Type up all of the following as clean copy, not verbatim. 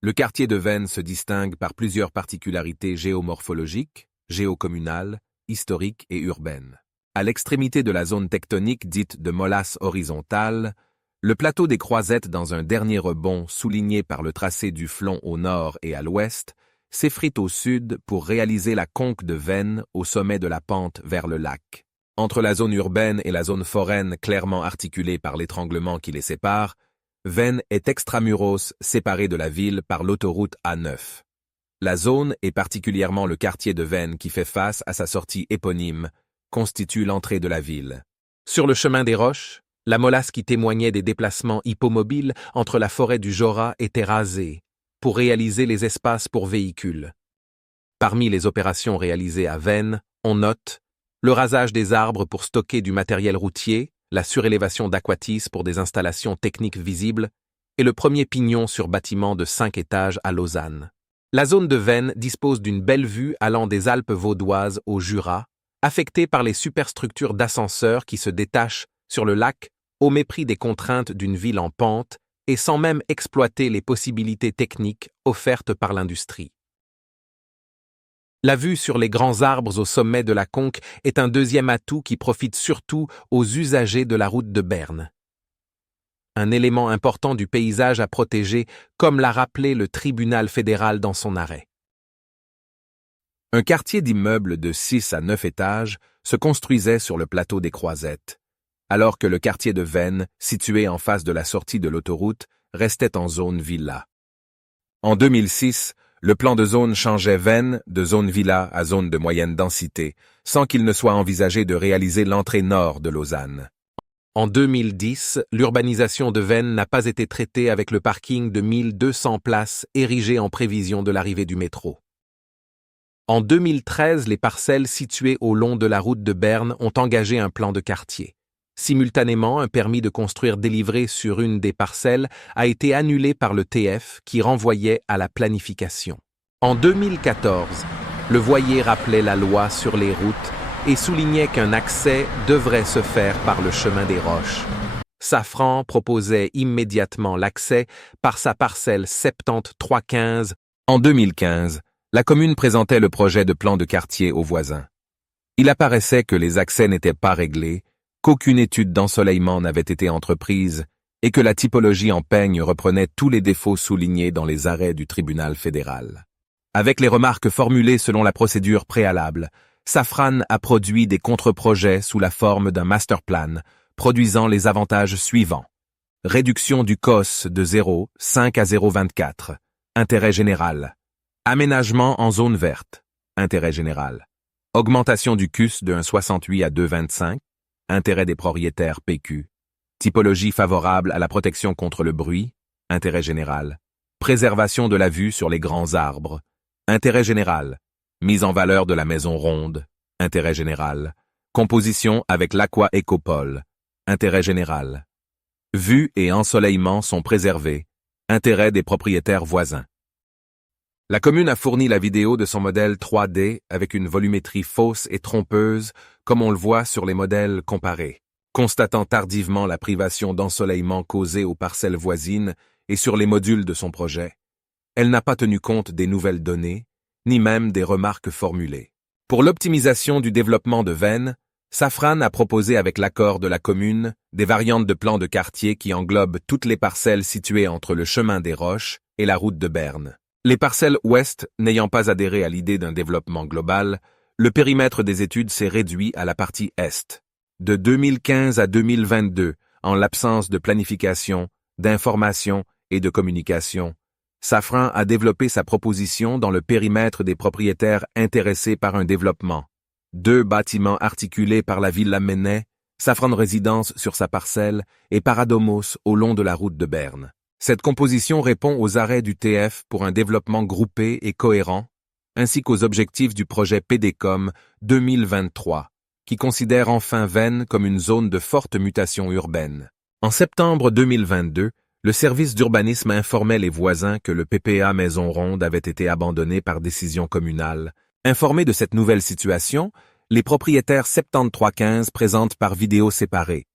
Le quartier de Vennes se distingue par plusieurs particularités géomorphologiques, géocommunales, historiques et urbaines. À l'extrémité de la zone tectonique dite de molasse horizontale, le plateau des Croisettes dans un dernier rebond souligné par le tracé du Flon au nord et à l'ouest, s'effrite au sud pour réaliser la conque de Vennes au sommet de la pente vers le lac. Entre la zone urbaine et la zone foraine clairement articulée par l'étranglement qui les sépare, Vennes est extramuros séparé de la ville par l'autoroute A9. La zone, et particulièrement le quartier de Vennes qui fait face à sa sortie éponyme, constitue l'entrée de la ville. Sur le chemin des Roches, la molasse qui témoignait des déplacements hippomobiles entre la forêt du Jorat était rasée pour réaliser les espaces pour véhicules. Parmi les opérations réalisées à Vennes, on note le rasage des arbres pour stocker du matériel routier, la surélévation d'Aquatis pour des installations techniques visibles et le premier pignon sur bâtiment de 5 étages à Lausanne. La zone de Vennes dispose d'une belle vue allant des Alpes vaudoises au Jura, affectée par les superstructures d'ascenseurs qui se détachent sur le lac au mépris des contraintes d'une ville en pente et sans même exploiter les possibilités techniques offertes par l'industrie. La vue sur les grands arbres au sommet de la conque est un deuxième atout qui profite surtout aux usagers de la route de Berne. Un élément important du paysage à protéger, comme l'a rappelé le tribunal fédéral dans son arrêt. Un quartier d'immeubles de 6 à 9 étages se construisait sur le plateau des Croisettes, alors que le quartier de Vennes, situé en face de la sortie de l'autoroute, restait en zone villa. En 2006, le plan de zone changeait Vennes de zone villa à zone de moyenne densité, sans qu'il ne soit envisagé de réaliser l'entrée nord de Lausanne. En 2010, l'urbanisation de Vennes n'a pas été traitée avec le parking de 1200 places érigé en prévision de l'arrivée du métro. En 2013, les parcelles situées au long de la route de Berne ont engagé un plan de quartier. Simultanément, un permis de construire délivré sur une des parcelles a été annulé par le TF qui renvoyait à la planification. En 2014, le voyer rappelait la loi sur les routes et soulignait qu'un accès devrait se faire par le chemin des Roches. Safran proposait immédiatement l'accès par sa parcelle 7315. En 2015, la commune présentait le projet de plan de quartier aux voisins. Il apparaissait que les accès n'étaient pas réglés, qu'aucune étude d'ensoleillement n'avait été entreprise et que la typologie en peigne reprenait tous les défauts soulignés dans les arrêts du tribunal fédéral. Avec les remarques formulées selon la procédure préalable, Safran a produit des contre-projets sous la forme d'un master plan, produisant les avantages suivants. Réduction du COS de 0,5 à 0,24, intérêt général. Aménagement en zone verte, intérêt général. Augmentation du CUS de 1,68 à 2,25, intérêt des propriétaires PQ. Typologie favorable à la protection contre le bruit, intérêt général. Préservation de la vue sur les grands arbres, intérêt général. Mise en valeur de la maison ronde, intérêt général. Composition avec l'Aqua Ecopole, intérêt général. Vue et ensoleillement sont préservés, intérêt des propriétaires voisins. La commune a fourni la vidéo de son modèle 3D avec une volumétrie fausse et trompeuse, comme on le voit sur les modèles comparés. Constatant tardivement la privation d'ensoleillement causée aux parcelles voisines et sur les modules de son projet, elle n'a pas tenu compte des nouvelles données, ni même des remarques formulées. Pour l'optimisation du développement de Vennes, Safran a proposé avec l'accord de la commune des variantes de plan de quartier qui englobent toutes les parcelles situées entre le chemin des Roches et la route de Berne. Les parcelles ouest n'ayant pas adhéré à l'idée d'un développement global, le périmètre des études s'est réduit à la partie est. De 2015 à 2022, en l'absence de planification, d'information et de communication, Safran a développé sa proposition dans le périmètre des propriétaires intéressés par un développement. 2 bâtiments articulés par la Villa Menet, Safran Résidence sur sa parcelle et Paradomos au long de la route de Berne. Cette composition répond aux arrêts du TF pour un développement groupé et cohérent, ainsi qu'aux objectifs du projet PDCOM 2023, qui considère enfin Vennes comme une zone de forte mutation urbaine. En septembre 2022, le service d'urbanisme informait les voisins que le PPA Maison Ronde avait été abandonné par décision communale. Informés de cette nouvelle situation, les propriétaires 7315 présentent par vidéo séparée.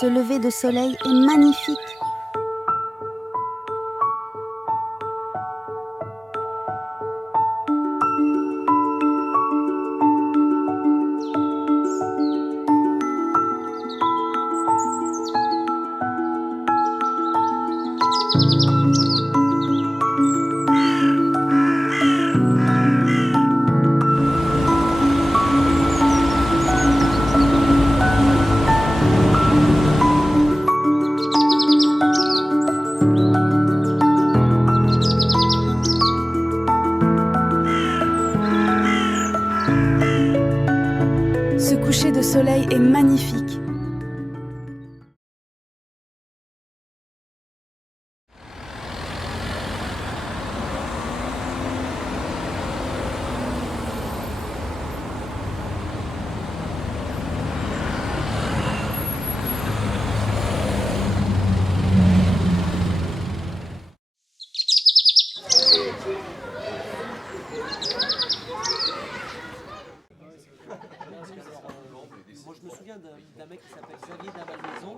Ce lever de soleil est magnifique. Ce coucher de soleil est magnifique. Moi je me souviens d'un mec qui s'appelle Xavier Damalmaison.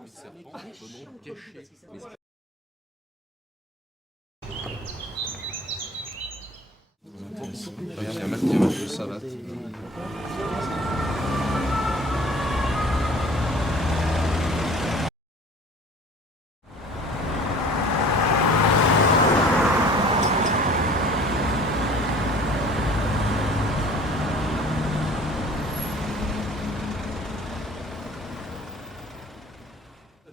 Regarde, il y a Marc qui mange de savate.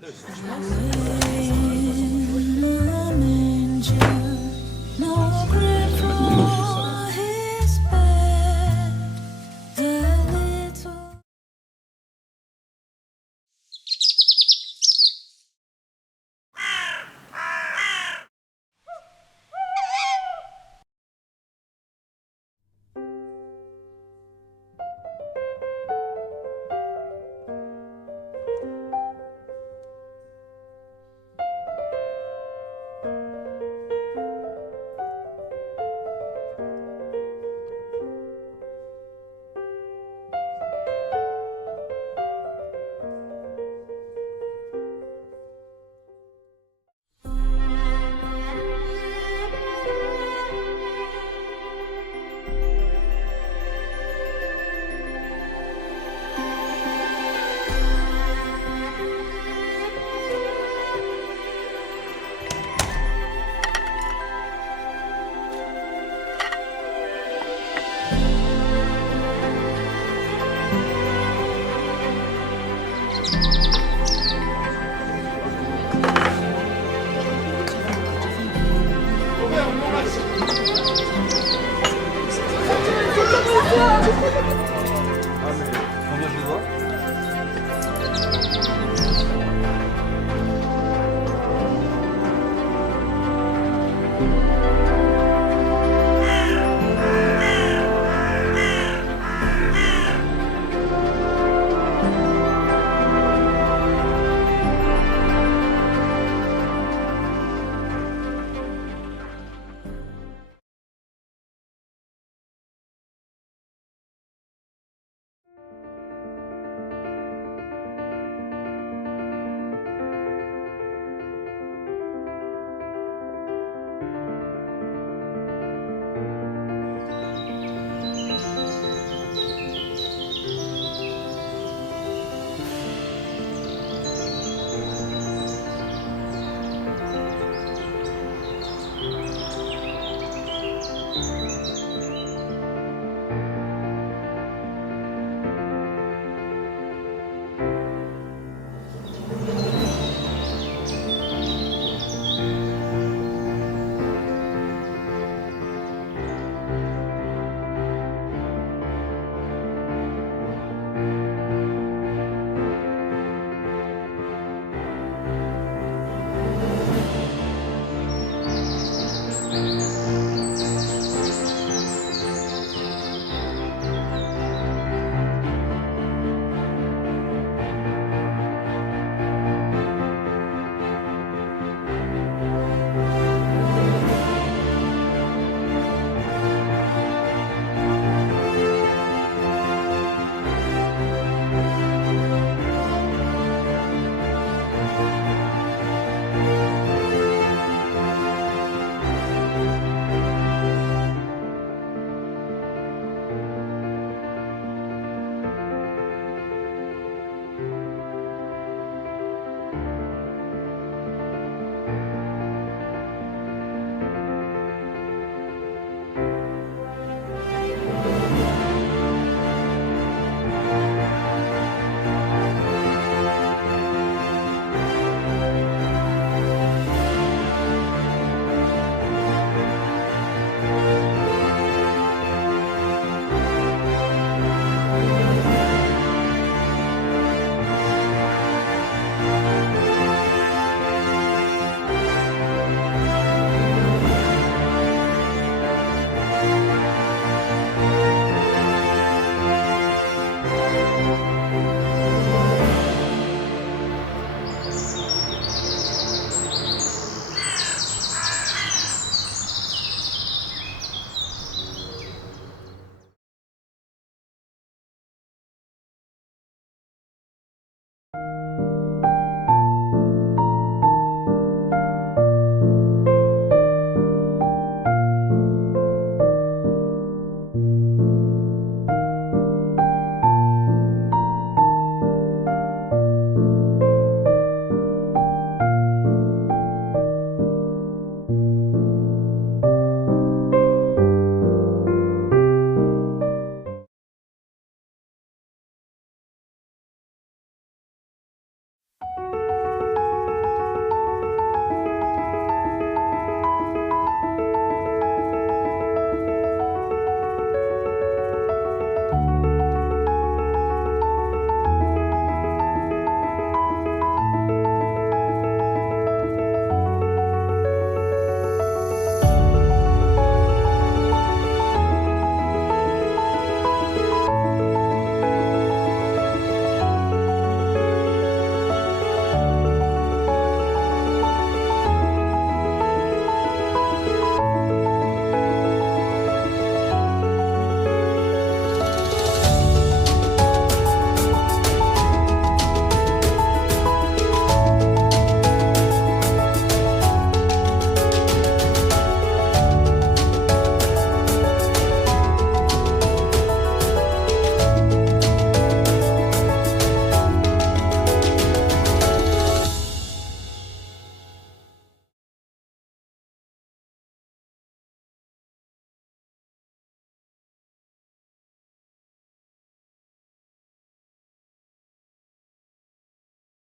Je pense